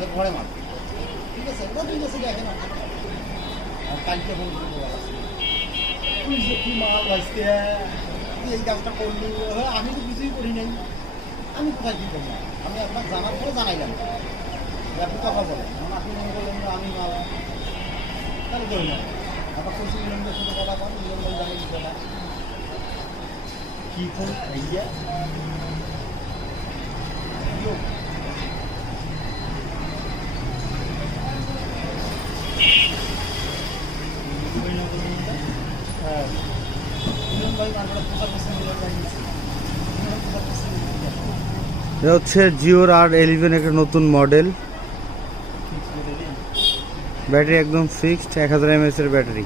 আমাদের ঘরে মাল, ঠিক আছে? ঠিক আছে, দেখেন কালকে ফোন করবো, তুই যে কি মাল আসতে তুই এই কাজটা করলি, আমি তো কিছুই করি নাই, আমি কোথায় কী করবো? আমি আপনার জানার পরে জানাইলাম, আপনি কথা বলেন, এখন আপনি মনে করলেন যে আমি মাল, তাহলে ধরে নেন আপনার খুশি মিলনদের সাথে কথা বল, মিলন জানি বিষয়টা কী ফোন এইয়া হ্যাঁ মিলন ভাই মালটা পোষা পোষা মিলন জানিয়েছে, পোষা পোষা এটা হচ্ছে জিওর R11 একটা নতুন মডেল। ব্যাটারি একদম ফিক্সড, 1000 mAh এর ব্যাটারি।